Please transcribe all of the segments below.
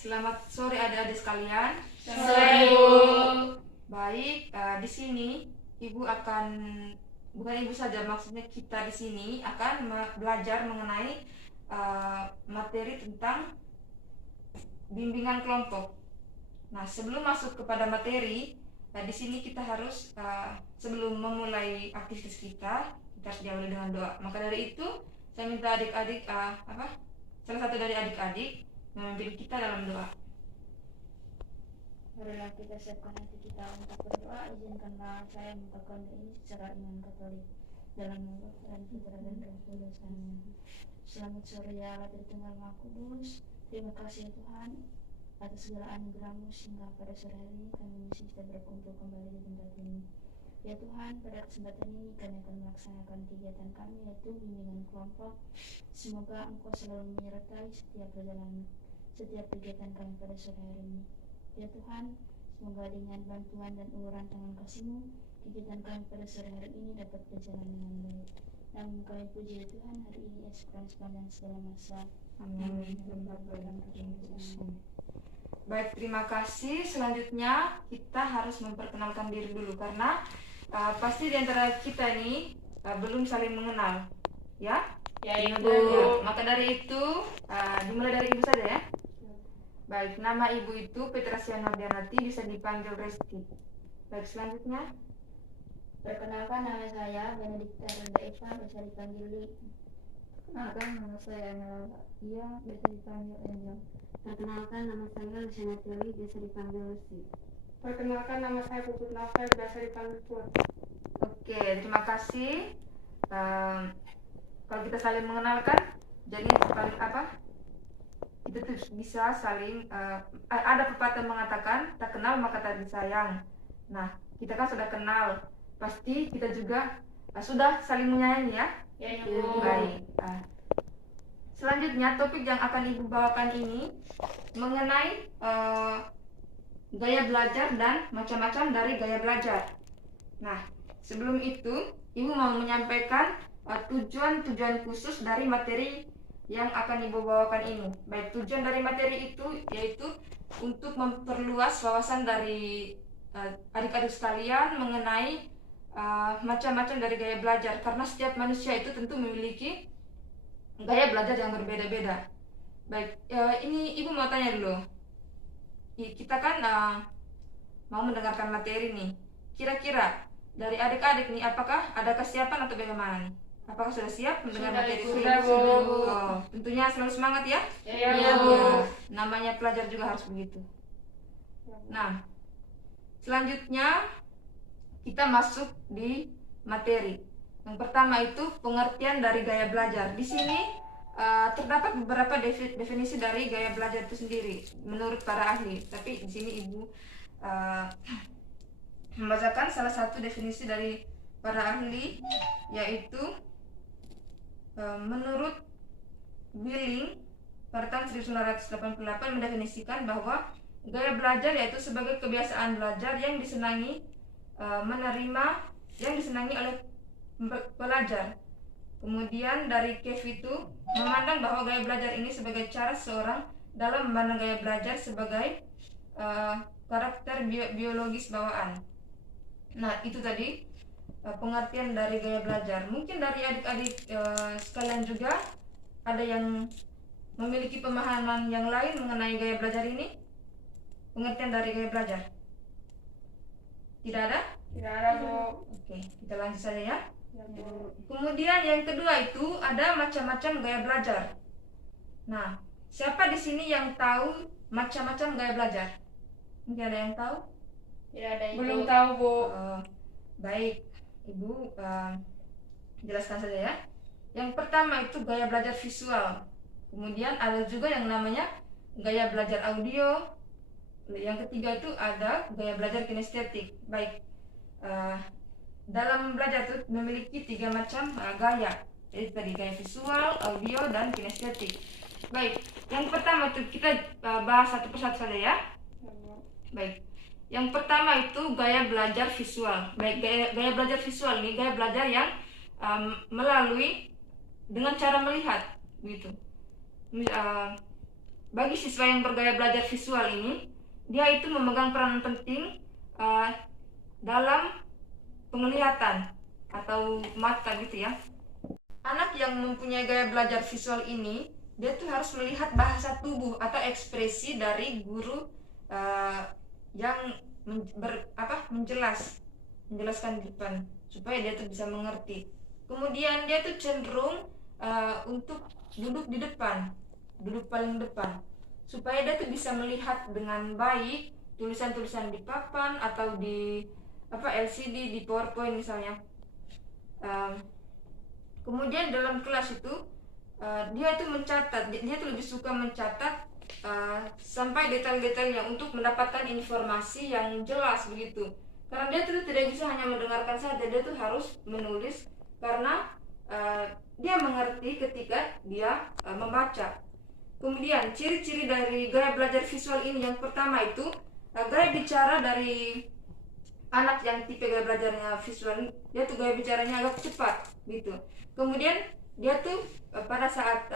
Selamat sore adik-adik sekalian. Sore, Bu. Baik, di sini Ibu akan, bukan Ibu saja, maksudnya kita di sini akan belajar mengenai materi tentang bimbingan kelompok. Nah, sebelum masuk kepada materi, di sini kita harus sebelum memulai aktivitas kita harus diawali dengan doa. Maka dari itu, saya minta adik-adik salah satu dari adik-adik memimpin kita dalam doa. Marilah kita siapkan hati kita untuk berdoa. Izinkanlah saya membacakan ini secara iman Katolik dalam nama Tuhan Putra dan Roh Kudus. Amin. Selamat sore ya Allah Tritunggal Maha Kudus. Terima kasih ya Tuhan atas segala anugerah-Mu sehingga pada sore hari ini kami masih bisa berkumpul kembali di tempat ini. Ya Tuhan, pada kesempatan ini kami akan melaksanakan kegiatan kami yaitu bimbingan kelompok. Semoga Engkau selalu menyertai setiap perjalanan, setiap kegiatan kami pada sore hari ini. Ya Tuhan, semoga dengan bantuan dan uluran tangan kasih-Mu, kegiatan kami pada sore hari ini dapat berjalan dengan baik. Namun kami puji ya Tuhan hari ini sepanjang segala masa. Amin. Baik, terima kasih. Selanjutnya kita harus memperkenalkan diri dulu karena pasti di antara kita ini belum saling mengenal, ya? Ya Ibu. Ya, maka dari itu dimulai dari Ibu saja ya. Baik, nama Ibu itu Petrasia Nordianati, bisa dipanggil Resti. Baik, selanjutnya. Perkenalkan, nama saya Benedikta Randa Eva, bisa dipanggil Li. Perkenalkan, nama saya Iya, bisa dipanggil Angel. Perkenalkan, nama saya Luciana Teli, bisa dipanggil Lucy. Perkenalkan, nama saya Puput Novel, biasa dipanggil Put. Oke, terima kasih. Kalau kita saling mengenalkan, jadi paling kita tuh bisa saling ada pepatah mengatakan tak kenal maka tak disayang. Nah, kita kan sudah kenal, pasti kita juga sudah saling menyayangi ya. Ya Ibu. Baik. Selanjutnya topik yang akan Ibu bawakan ini mengenai gaya belajar dan macam-macam dari gaya belajar. Nah, sebelum itu Ibu mau menyampaikan tujuan-tujuan khusus dari materi yang akan Ibu bawakan ini. Baik, tujuan dari materi itu yaitu untuk memperluas wawasan dari adik-adik sekalian mengenai macam-macam dari gaya belajar, karena setiap manusia itu tentu memiliki gaya belajar yang berbeda-beda. Baik, ini Ibu mau tanya dulu. Kita kan mau mendengarkan materi nih. Kira-kira dari adik-adik nih, apakah ada kesiapan atau bagaimana nih? Apakah sudah siap mendengar Sudah, materi Bu. ini? Sudah, Bu. Oh, tentunya selalu semangat ya. Ya Bu. Ya, namanya pelajar juga harus begitu. Nah, selanjutnya kita masuk di materi. Yang pertama itu pengertian dari gaya belajar. Di sini terdapat beberapa definisi dari gaya belajar itu sendiri menurut para ahli. Tapi di sini Ibu membacakan salah satu definisi dari para ahli, yaitu menurut Billing pada tahun 1988 mendefinisikan bahwa gaya belajar yaitu sebagai kebiasaan belajar yang disenangi oleh pelajar. Kemudian dari Cave itu memandang bahwa gaya belajar ini sebagai cara seorang dalam memandang gaya belajar sebagai karakter biologis bawaan. Nah, itu tadi pengertian dari gaya belajar. Mungkin dari adik-adik sekalian juga ada yang memiliki pemahaman yang lain mengenai gaya belajar ini? Pengertian dari gaya belajar? Tidak ada? Tidak ada, Bu. Oke, kita lanjut saja ya. Ya, Bu. Kemudian yang kedua itu ada macam-macam gaya belajar. Nah, siapa di sini yang tahu macam-macam gaya belajar? Mungkin ada yang tahu? Tidak ada Ibu. Belum tahu, Bu. Baik, Ibu jelaskan saja ya. Yang pertama itu gaya belajar visual. Kemudian ada juga yang namanya gaya belajar audio. Yang ketiga itu ada gaya belajar kinestetik. Baik, dalam belajar itu memiliki 3 macam gaya. Jadi tadi gaya visual, audio, dan kinestetik. Baik, yang pertama itu kita bahas satu persatu saja ya. Baik, yang pertama itu gaya belajar visual. Baik, gaya belajar visual ini gaya belajar yang melalui dengan cara melihat, gitu. bagi siswa yang bergaya belajar visual ini, dia itu memegang peran penting dalam penglihatan atau mata gitu ya. Anak yang mempunyai gaya belajar visual ini, dia tuh harus melihat bahasa tubuh atau ekspresi dari guru yang menjelaskan di depan, supaya dia tuh bisa mengerti. Kemudian dia tuh cenderung untuk duduk paling depan, supaya dia tuh bisa melihat dengan baik tulisan-tulisan di papan atau di LCD, di PowerPoint misalnya. Kemudian dalam kelas itu dia tuh mencatat, dia tuh lebih suka mencatat sampai detail-detailnya untuk mendapatkan informasi yang jelas begitu. Karena dia tuh tidak bisa hanya mendengarkan saja, dia tuh harus menulis karena dia mengerti ketika dia membaca. Kemudian ciri-ciri dari gaya belajar visual ini, yang pertama itu gaya bicara dari anak yang tipe gaya belajarnya visual, dia tuh gaya bicaranya agak cepat gitu. Kemudian dia tuh pada saat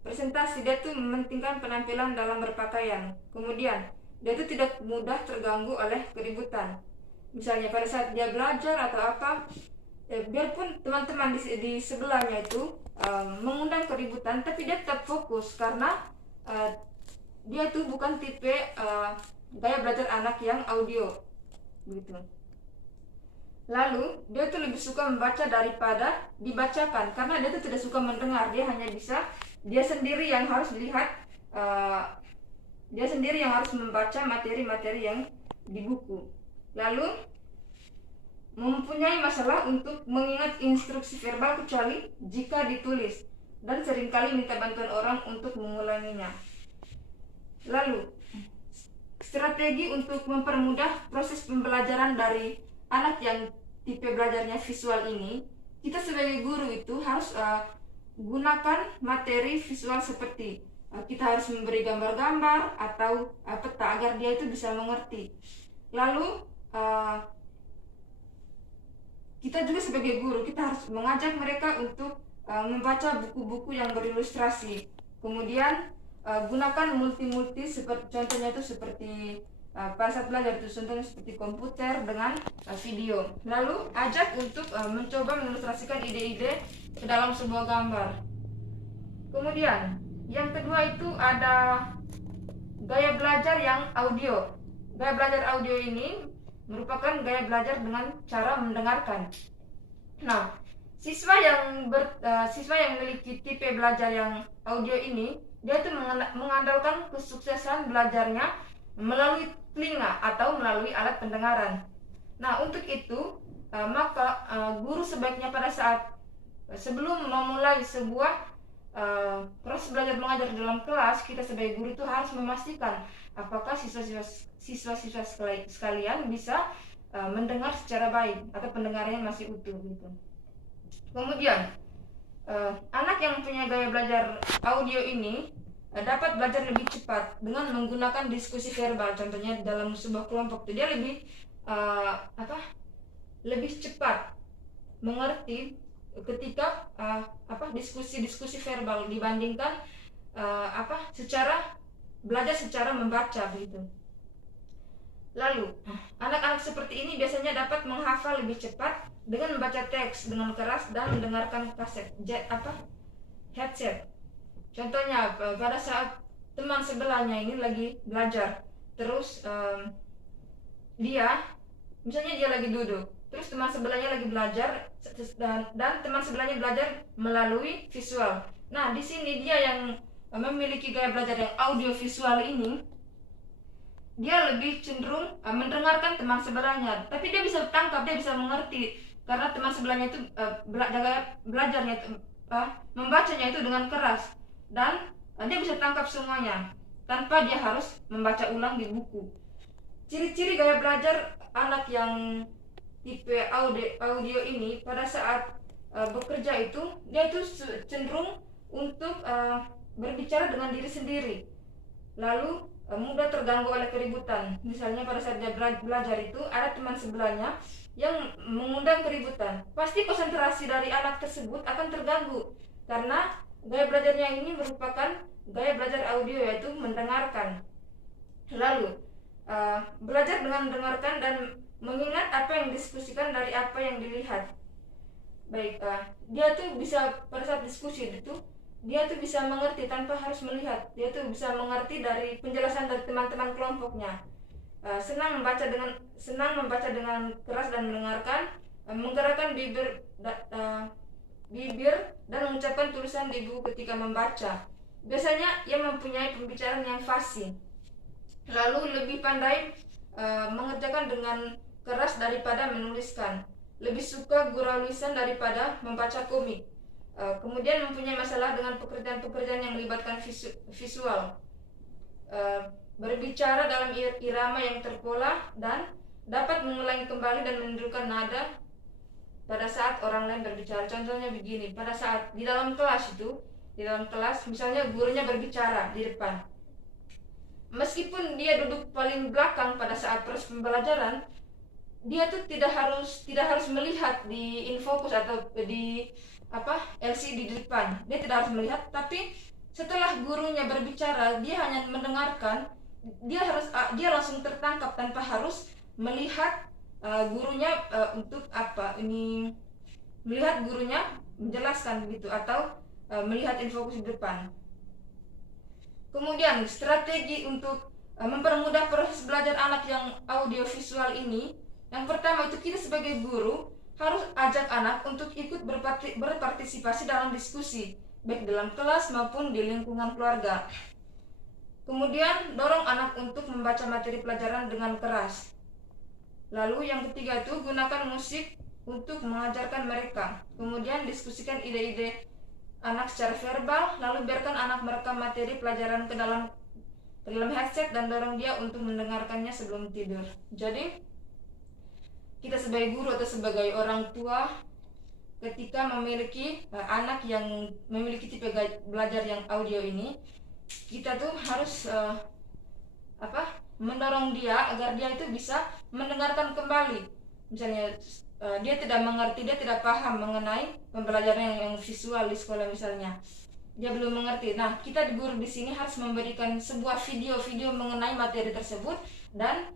presentasi, dia tuh mementingkan penampilan dalam berpakaian. Kemudian dia tuh tidak mudah terganggu oleh keributan. Misalnya pada saat dia belajar atau apa, biarpun teman-teman di sebelahnya itu mengundang keributan, tapi dia tetap fokus karena dia tuh bukan tipe gaya belajar anak yang audio gitu. Lalu dia tuh lebih suka membaca daripada dibacakan, karena dia tuh tidak suka mendengar, dia hanya bisa, dia sendiri yang harus lihat, dia sendiri yang harus membaca materi-materi yang di buku. Lalu mempunyai masalah untuk mengingat instruksi verbal kecuali jika ditulis, dan seringkali minta bantuan orang untuk mengulanginya. Lalu strategi untuk mempermudah proses pembelajaran dari anak yang tipe belajarnya visual ini, kita sebagai guru itu harus gunakan materi visual seperti kita harus memberi gambar-gambar atau peta agar dia itu bisa mengerti. Lalu kita juga sebagai guru, kita harus mengajak mereka untuk membaca buku-buku yang berilustrasi. Kemudian gunakan multi-multi, contohnya itu seperti pada saat belajar itu contohnya seperti komputer dengan video. Lalu ajak untuk mencoba mengilustrasikan ide-ide ke dalam sebuah gambar. Kemudian yang kedua itu ada gaya belajar yang audio. Gaya belajar audio ini merupakan gaya belajar dengan cara mendengarkan. Nah, siswa yang memiliki tipe belajar yang audio ini, dia itu mengandalkan kesuksesan belajarnya melalui telinga atau melalui alat pendengaran. Nah, untuk itu maka guru sebaiknya pada saat sebelum memulai sebuah proses belajar mengajar dalam kelas, kita sebagai guru itu harus memastikan apakah siswa-siswa sekalian bisa mendengar secara baik atau pendengarannya masih utuh gitu. Kemudian anak yang punya gaya belajar audio ini dapat belajar lebih cepat dengan menggunakan diskusi verbal. Contohnya dalam sebuah kelompok itu dia lebih cepat mengerti ketika diskusi verbal dibandingkan belajar secara membaca begitu. Lalu anak-anak seperti ini biasanya dapat menghafal lebih cepat dengan membaca teks dengan keras dan mendengarkan headset. Contohnya pada saat teman sebelahnya ini lagi belajar, terus dia lagi duduk, terus teman sebelahnya lagi belajar dan teman sebelahnya belajar melalui visual. Nah, di sini dia yang memiliki gaya belajar yang audio visual ini, dia lebih cenderung mendengarkan teman sebelahnya, tapi dia bisa tangkap, dia bisa mengerti karena teman sebelahnya itu belajarnya membacanya itu dengan keras, dan dia bisa tangkap semuanya tanpa dia harus membaca ulang di buku. Ciri-ciri gaya belajar anak yang tipe audio ini pada saat bekerja itu, dia itu cenderung untuk berbicara dengan diri sendiri, lalu mudah terganggu oleh keributan. Misalnya pada saat dia belajar itu ada teman sebelahnya yang mengundang keributan, pasti konsentrasi dari anak tersebut akan terganggu karena gaya belajarnya ini merupakan gaya belajar audio yaitu mendengarkan. Lalu belajar dengan mendengarkan dan mengingat apa yang didiskusikan dari apa yang dilihat. Baik, dia tuh bisa pada saat diskusi itu dia tuh bisa mengerti tanpa harus melihat. Dia tuh bisa mengerti dari penjelasan dari teman-teman kelompoknya. Senang membaca dengan keras dan mendengarkan, menggerakkan bibir dan mengucapkan tulisan di buku ketika membaca. Biasanya ia mempunyai pembicaraan yang fasih. Lalu lebih pandai mengerjakan dengan keras daripada menuliskan. Lebih suka gurau lisan daripada membaca komik. Kemudian mempunyai masalah dengan pekerjaan-pekerjaan yang melibatkan visual. Berbicara dalam irama yang terpola dan dapat mengulangi kembali dan menirukan nada pada saat orang lain berbicara. Contohnya begini, pada saat di dalam kelas misalnya gurunya berbicara di depan. Meskipun dia duduk paling belakang pada saat proses pembelajaran, dia tuh tidak harus melihat di infocus atau di LCD di depan. Dia tidak harus melihat, tapi setelah gurunya berbicara, dia hanya mendengarkan. Dia langsung tertangkap tanpa harus melihat gurunya untuk melihat gurunya menjelaskan begitu atau melihat infocus di depan. Kemudian strategi untuk mempermudah proses belajar anak yang audiovisual ini, yang pertama itu kita sebagai guru harus ajak anak untuk ikut berpartisipasi dalam diskusi, baik dalam kelas maupun di lingkungan keluarga. Kemudian dorong anak untuk membaca materi pelajaran dengan keras. Lalu yang ketiga itu gunakan musik untuk mengajarkan mereka. Kemudian diskusikan ide-ide anak secara verbal, lalu biarkan anak merekam materi pelajaran ke dalam headset dan dorong dia untuk mendengarkannya sebelum tidur. Jadi kita sebagai guru atau sebagai orang tua ketika memiliki anak yang memiliki tipe belajar yang audio ini, kita tuh harus mendorong dia agar dia itu bisa mendengarkan kembali. Misalnya dia tidak mengerti, dia tidak paham mengenai pembelajaran yang visual di sekolah misalnya. Dia belum mengerti. Nah, kita di guru di sini harus memberikan sebuah video mengenai materi tersebut dan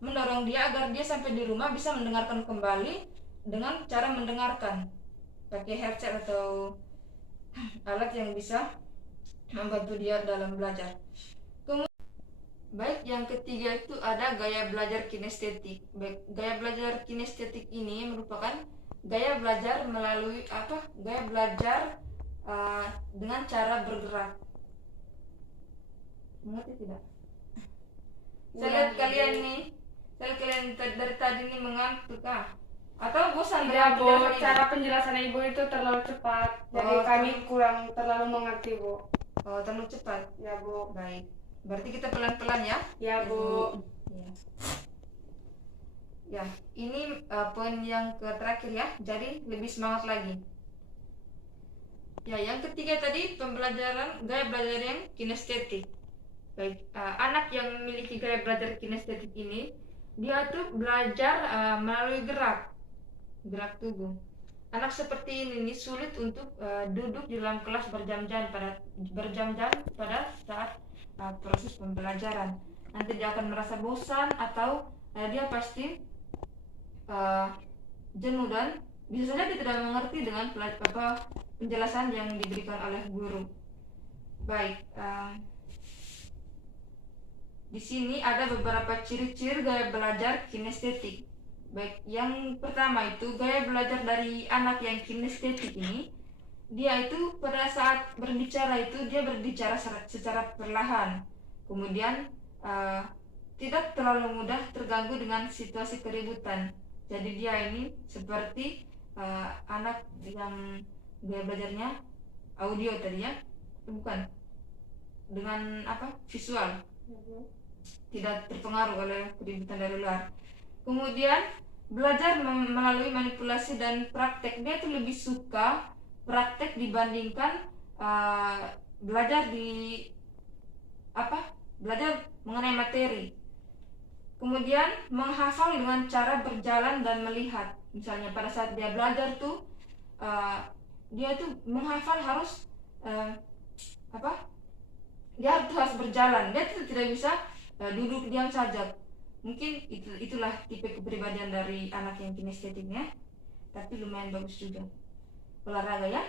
mendorong dia agar dia sampai di rumah bisa mendengarkan kembali dengan cara mendengarkan pakai headset atau alat yang bisa membantu dia dalam belajar. Baik, yang ketiga itu ada gaya belajar kinestetik. Baik, gaya belajar kinestetik ini merupakan gaya belajar melalui gaya belajar dengan cara bergerak. Mengerti tidak? Saya lihat kalian dari tadi ini mengantuk atau bosan? Tidak, Bu. Cara penjelasan Ibu itu terlalu cepat. Jadi kami kurang terlalu mengerti, Bu. Oh, terlalu cepat. Ya, Bu. Baik. Berarti kita pelan-pelan ya? Ya, Bu. Ya, ini poin yang terakhir ya. Jadi lebih semangat lagi. Ya, yang ketiga tadi gaya belajar yang kinestetik. Baik, anak yang memiliki gaya belajar kinestetik ini, dia tuh belajar melalui gerak tubuh. Anak seperti ini sulit untuk duduk di dalam kelas berjam-jam pada saat proses pembelajaran. Nanti dia akan merasa bosan atau dia pasti jenuh dan bisa saja dia tidak mengerti dengan penjelasan yang diberikan oleh guru. Baik, di sini ada beberapa ciri-ciri gaya belajar kinestetik. Baik, yang pertama itu gaya belajar dari anak yang kinestetik ini, dia itu pada saat berbicara itu dia berbicara secara perlahan. Kemudian tidak terlalu mudah terganggu dengan situasi keributan. Jadi dia ini seperti anak yang gaya belajarnya audio tadi ya, bukan dengan visual, tidak terpengaruh oleh keributan dari luar. Kemudian belajar melalui manipulasi dan praktek. Dia itu lebih suka praktek dibandingkan belajar mengenai materi. Kemudian menghafal dengan cara berjalan dan melihat. Misalnya pada saat dia belajar tuh dia tuh menghafal harus eh, dia harus berjalan, dia tidak bisa duduk diam saja. Mungkin itulah tipe kepribadian dari anak yang kinestetiknya, tapi lumayan bagus juga olahraga ya.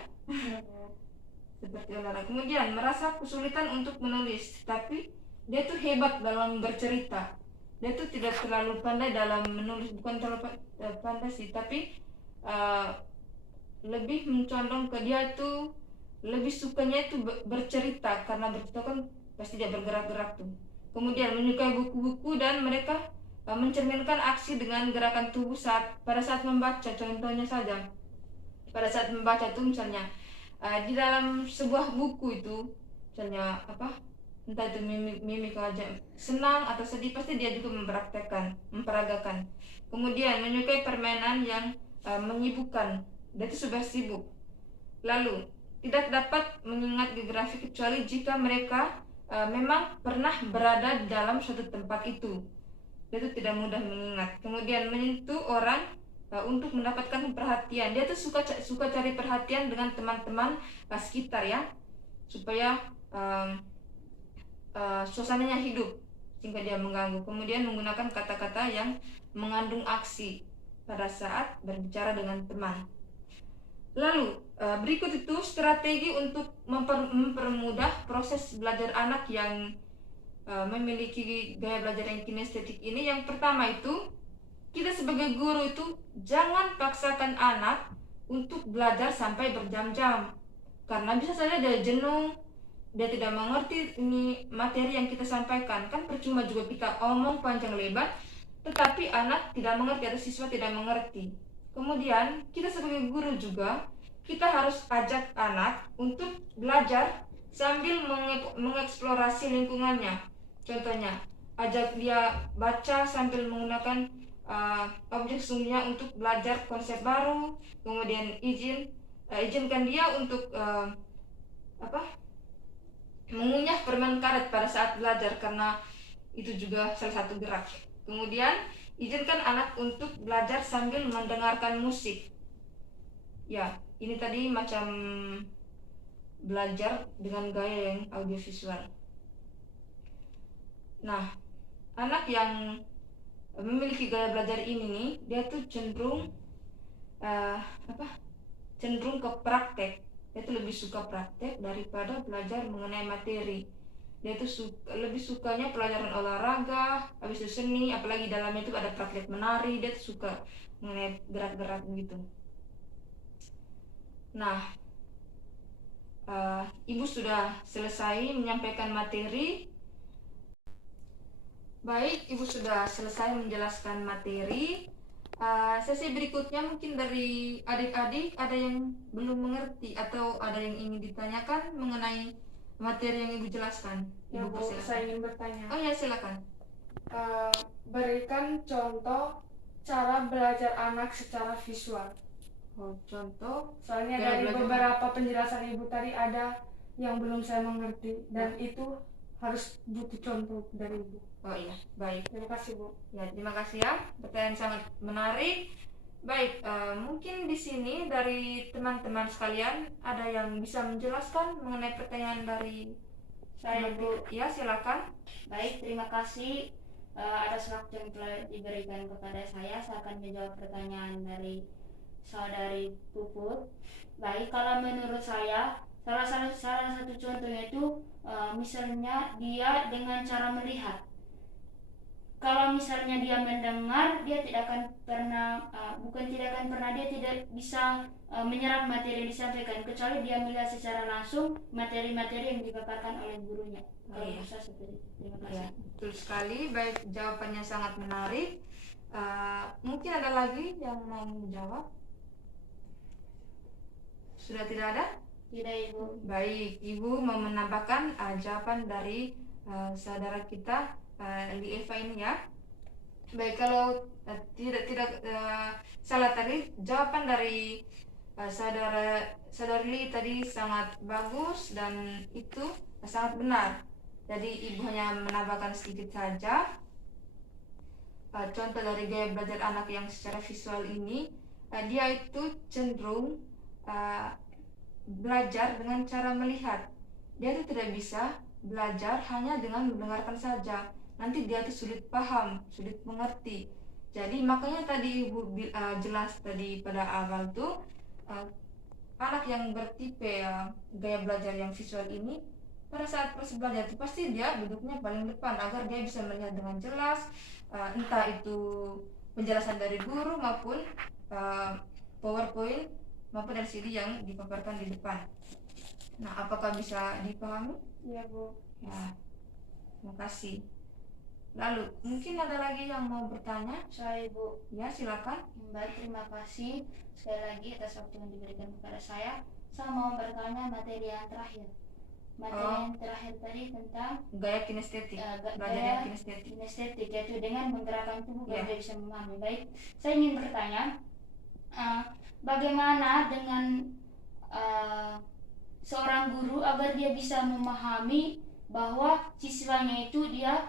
Seperti olahraga. Kemudian merasa kesulitan untuk menulis, tapi dia tuh hebat dalam bercerita. Dia tuh tidak terlalu pandai dalam menulis, bukan terlalu pandai sih, tapi lebih mencondong ke dia tuh lebih sukanya itu bercerita, karena bercerita kan pasti dia bergerak-gerak tuh. Kemudian menyukai buku-buku dan mereka mencerminkan aksi dengan gerakan tubuh pada saat membaca. Contohnya saja, pada saat membaca tuh misalnya di dalam sebuah buku itu, misalnya entah itu mimik aja, senang atau sedih, pasti dia juga memperagakan. Kemudian menyukai permainan yang menyibukkan, dia itu sudah sibuk. Lalu tidak dapat mengingat geografi kecuali jika mereka memang pernah berada dalam suatu tempat itu. Dia itu tidak mudah mengingat. Kemudian menyentuh orang untuk mendapatkan perhatian. Dia tuh suka cari perhatian dengan teman-teman sekitar ya, supaya suasananya hidup sehingga dia mengganggu. Kemudian menggunakan kata-kata yang mengandung aksi pada saat berbicara dengan teman. Lalu berikut itu strategi untuk mempermudah proses belajar anak yang memiliki gaya belajar yang kinestetik ini. Yang pertama itu, kita sebagai guru itu jangan paksakan anak untuk belajar sampai berjam-jam, karena bisa saja dia jenuh, dia tidak mengerti ini materi yang kita sampaikan. Kan percuma juga kita omong panjang lebar tetapi anak tidak mengerti atau siswa tidak mengerti. Kemudian kita sebagai guru juga, kita harus ajak anak untuk belajar sambil mengeksplorasi lingkungannya. Contohnya, ajak dia baca sambil menggunakan objek sungguhnya untuk belajar konsep baru. Kemudian izinkan dia untuk mengunyah permen karet pada saat belajar, karena itu juga salah satu gerak. Kemudian izinkan anak untuk belajar sambil mendengarkan musik. Ya, ini tadi macam belajar dengan gaya yang audiovisual. Nah, anak yang memiliki gaya belajar ini nih, dia tuh cenderung cenderung ke praktek. Dia tuh lebih suka praktek daripada belajar mengenai materi. Dia tuh lebih sukanya pelajaran olahraga, habis itu seni, apalagi dalamnya itu ada praktek menari. Dia tuh suka mengenai gerak-gerak gitu. Nah, Ibu sudah selesai menyampaikan materi. Baik, Ibu sudah selesai menjelaskan materi. Sesi berikutnya mungkin dari adik-adik ada yang belum mengerti atau ada yang ingin ditanyakan mengenai materi yang Ibu jelaskan. Ya Ibu Bu, saya ingin bertanya. Oh ya, silakan. Berikan contoh cara belajar anak secara visual. Oh, contoh. Soalnya Cara dari belajar beberapa penjelasan Ibu tadi ada yang belum saya mengerti, dan itu harus butuh contoh dari Ibu. Oh iya, baik. Terima kasih Bu. Ya, terima kasih ya. Pertanyaan sangat menarik. Baik, mungkin di sini dari teman-teman sekalian ada yang bisa menjelaskan mengenai pertanyaan dari Saya Bu. Ya, silakan. Baik, terima kasih atas waktu yang telah diberikan kepada saya. Saya akan menjawab pertanyaan dari saudari Puput. Baik, kalau menurut saya salah satu contohnya itu misalnya dia dengan cara melihat. Kalau misalnya dia mendengar, dia tidak akan pernah dia tidak bisa menyerap materi yang disampaikan, kecuali dia melihat secara langsung materi-materi yang dipaparkan oleh gurunya. Kalau Iya. bisa seperti itu. Terima Ya, kasih. betul sekali. Baik, jawabannya sangat menarik. Mungkin ada lagi yang mau menjawab? Sudah tidak ada? Tidak Ibu. Baik, Ibu mau menambahkan jawaban dari saudara kita Li Eva ini ya. Baik, kalau tidak salah tadi, jawaban dari saudari Li tadi sangat bagus dan itu sangat benar. Jadi Ibu hanya menambahkan sedikit saja. Contoh dari gaya belajar anak yang secara visual ini, dia itu cenderung belajar dengan cara melihat. Dia tuh tidak bisa belajar hanya dengan mendengarkan saja. Nanti dia tuh sulit paham, sulit mengerti. Jadi makanya tadi Ibu jelas tadi pada awal tuh anak yang bertipe gaya belajar yang visual ini pada saat proses belajar itu pasti dia duduknya paling depan agar dia bisa melihat dengan jelas, entah itu penjelasan dari guru maupun PowerPoint maupun LCD yang dipaparkan di depan. Nah, apakah bisa dipahami? Iya, Bu. Ya, terima kasih. Lalu, mungkin ada lagi yang mau bertanya? Saya Ibu. Ya, silakan. Baik, terima kasih sekali lagi atas waktu yang diberikan kepada saya. Saya mau bertanya materi yang terakhir. Materi yang terakhir tadi tentang Gaya kinestetik, belajar gaya yang kinestetik. kinestetik, yaitu dengan menggerakkan tubuh Ya. agar dia bisa memahami. Baik, saya ingin bertanya, bagaimana dengan seorang guru agar dia bisa memahami bahwa siswanya itu dia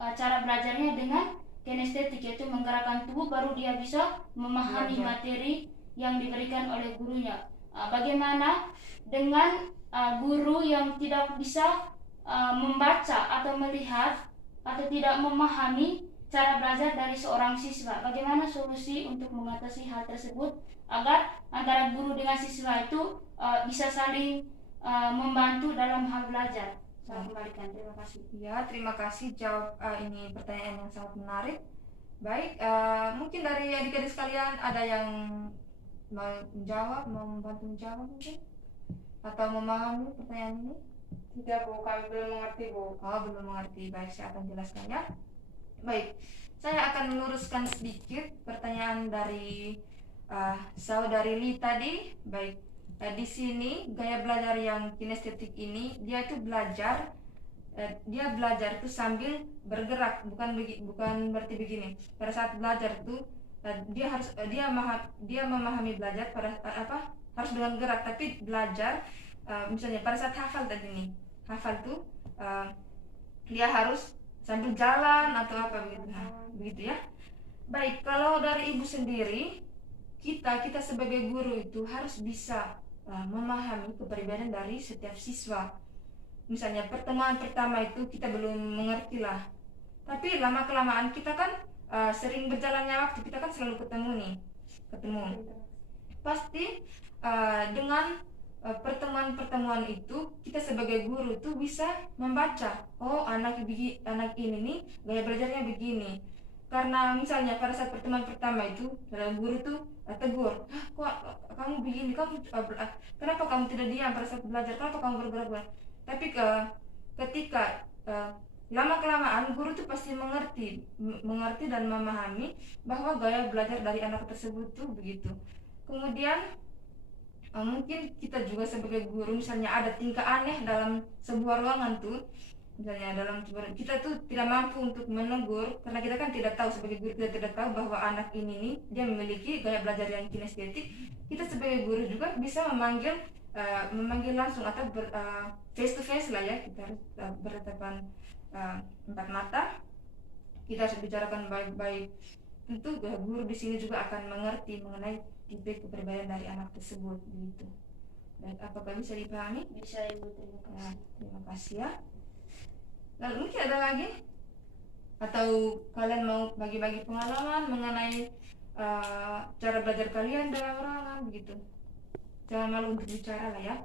cara belajarnya dengan kinestetik, yaitu menggerakkan tubuh baru dia bisa memahami Belajar. materi yang diberikan oleh gurunya. Bagaimana dengan guru yang tidak bisa membaca atau melihat atau tidak memahami cara belajar dari seorang siswa? Bagaimana solusi untuk mengatasi hal tersebut agar antara guru dengan siswa itu bisa saling membantu dalam hal belajar? Saya kembalikan, terima kasih. Ya, terima kasih jawab ini pertanyaan yang sangat menarik. Baik, mungkin dari adik-adik sekalian ada yang mau menjawab, mau membantu menjawab mungkin? Atau memahami pertanyaan ini? Tidak, Bu, kami belum mengerti, Bu. Oh, belum mengerti. Baik, saya akan jelaskan ya. Baik, saya akan meluruskan sedikit pertanyaan dari saudari Li tadi. Baik, di sini gaya belajar yang kinestetik ini dia itu belajar itu sambil bergerak, bukan berarti begini. Pada saat belajar itu dia memahami belajar pada harus dengan gerak, tapi belajar misalnya pada saat hafal tadi nih, hafal tuh dia harus sambil jalan atau apa begitu. Nah, begitu ya. Baik, kalau dari ibu sendiri, kita sebagai guru itu harus bisa memahami kepribadian dari setiap siswa. Misalnya pertemuan pertama itu kita belum mengerti lah, tapi lama kelamaan kita kan sering berjalannya waktu, kita kan selalu ketemu. Pasti dengan pertemuan itu kita sebagai guru tuh bisa membaca, oh anak ini nih gaya belajarnya begini. Karena misalnya pada saat pertemuan pertama itu guru tuh tegur, kok kamu begini, kenapa kamu tidak diam pada saat belajar, kenapa kamu bergerak? Tapi ketika lama kelamaan guru tuh pasti mengerti dan memahami bahwa gaya belajar dari anak tersebut tuh begitu. Kemudian mungkin kita juga sebagai guru, misalnya ada tingkah aneh dalam sebuah ruangan tuh, misalnya kita tuh tidak mampu untuk menegur karena kita kan tidak tahu, sebagai guru kita tidak tahu bahwa anak ini nih dia memiliki gaya belajar yang kinestetik. Kita sebagai guru juga bisa memanggil langsung atau face to face lah ya, kita harus berhadapan empat mata, kita harus bicarakan baik-baik. Tentu guru di sini juga akan mengerti mengenai tipe kepribadian dari anak tersebut begitu. Dan apakah bisa dipahami? Bisa Ibu, terima kasih. Terima kasih ya. Lalu mungkin ada lagi? Atau kalian mau bagi-bagi pengalaman mengenai cara belajar kalian dalam ruangan begitu? Jangan malu untuk bicara lah ya.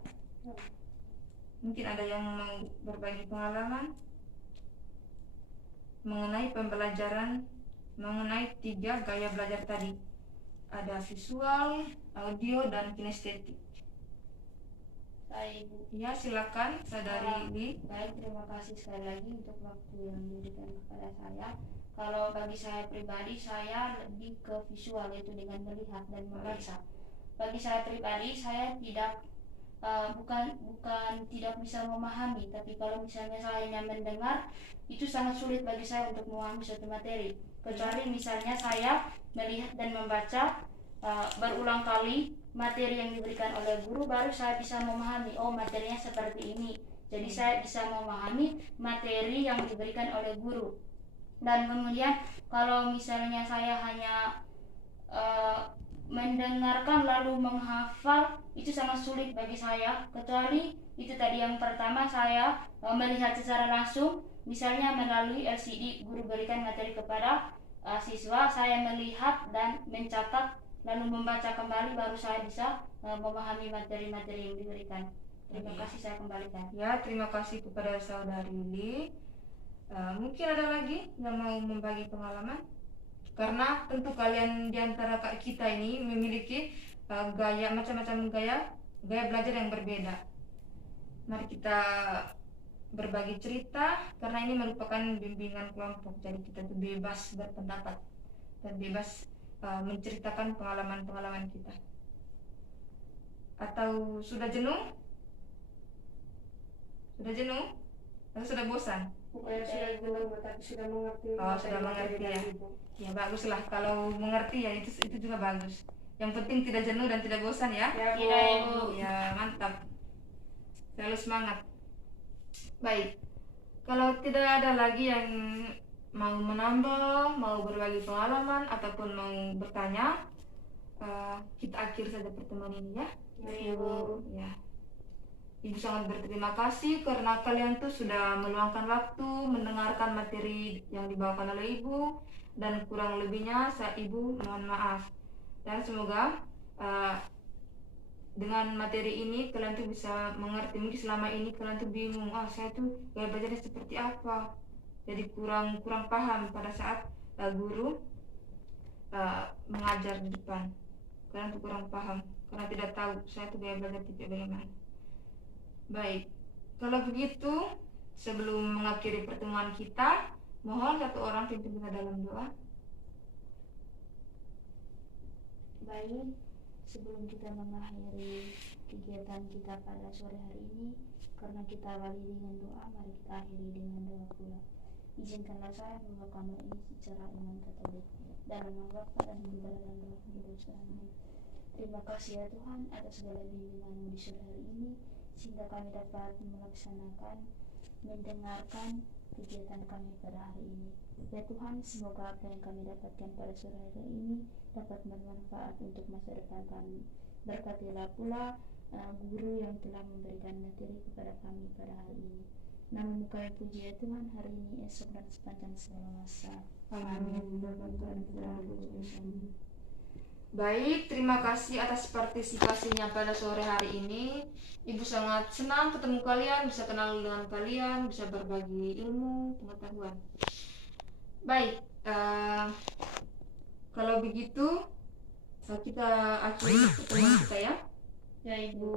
Mungkin ada yang mau berbagi pengalaman mengenai pembelajaran, mengenai 3 gaya belajar tadi. Ada visual, audio, dan kinestetik. Saya Ibu. Ya, silakan saudari Li. Baik, terima kasih sekali lagi untuk waktu yang diberikan kepada saya. Kalau bagi saya pribadi, saya lebih ke visual, yaitu dengan melihat dan membaca. Bagi saya pribadi, saya tidak bukan tidak bisa memahami, tapi kalau misalnya saya hanya mendengar, itu sangat sulit bagi saya untuk memahami suatu materi. Kecuali misalnya saya melihat dan membaca berulang kali materi yang diberikan oleh guru, baru saya bisa memahami, oh materinya seperti ini. Jadi saya bisa memahami materi yang diberikan oleh guru. Dan kemudian kalau misalnya saya hanya mendengarkan lalu menghafal itu sangat sulit bagi saya, kecuali itu tadi yang pertama saya melihat secara langsung, misalnya melalui LCD guru berikan materi kepada siswa, saya melihat dan mencatat lalu membaca kembali, baru saya bisa memahami materi-materi yang diberikan. Terima kasih, saya kembalikan. Ya, terima kasih kepada saudari Lili. Mungkin ada lagi yang mau membagi pengalaman? Karena tentu kalian di antara kita ini memiliki macam-macam gaya belajar yang berbeda. Mari kita berbagi cerita, karena ini merupakan bimbingan kelompok, jadi kita tuh bebas berpendapat dan bebas menceritakan pengalaman-pengalaman kita. Atau sudah jenuh? Sudah jenuh? Atau sudah bosan? Bukannya sudah jenuh, tapi sudah mengerti. Oh, sudah mengerti ya. Ya baguslah, kalau mengerti ya itu juga bagus. Yang penting tidak jenuh dan tidak bosan ya. Ya, Bu. Tidak, Ibu. Ya, mantap. Selalu semangat. Baik. Kalau tidak ada lagi yang mau menambah, mau berbagi pengalaman ataupun mau bertanya, kita akhir saja pertemuan ini ya. Ya, Ibu. Ya. Ibu sangat berterima kasih karena kalian tuh sudah meluangkan waktu mendengarkan materi yang dibawakan oleh Ibu, dan kurang lebihnya Ibu mohon maaf. Dan semoga dengan materi ini kalian tuh bisa mengerti. Mungkin selama ini kalian tuh bingung, saya tuh gaya belajarnya seperti apa, jadi kurang paham pada saat guru mengajar di depan. Kalian tuh kurang paham karena tidak tahu saya tuh gaya belajar tipe bagaimana. Baik, kalau begitu sebelum mengakhiri pertemuan kita, mohon satu orang pimpin kita dalam doa. Baik, sebelum kita mengakhiri kegiatan kita pada sore hari ini, karena kita awali dengan doa, mari kita akhiri dengan doa pula. Izinkanlah saya membawakan doa ini secara iman Katolik dalam nama Bapa dan Putra dan Roh Kudus. Amin. Terima kasih ya Tuhan atas segala bimbingan-Mu di sore hari ini, sehingga kami dapat melaksanakan, mendengarkan kegiatan kami pada hari ini. Ya Tuhan, semoga apa yang kami dapatkan pada sore hari ini dapat bermanfaat untuk masa depan kami. Berkatilah pula guru yang telah memberikan materi kepada kami pada hari ini. Namun Kami puji ya Tuhan hari ini, esok dan sepanjang segala masa. Amin. Baik, terima kasih atas partisipasinya pada sore hari ini. Ibu sangat senang ketemu kalian, bisa kenal dengan kalian, bisa berbagi ilmu, pengetahuan. Baik, kalau begitu kita akhiri pertemuan kita ya. Ya Ibu.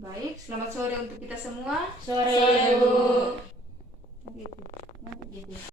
Baik, selamat sore untuk kita semua. Sore Ibu. Begitu. Nanti gitu.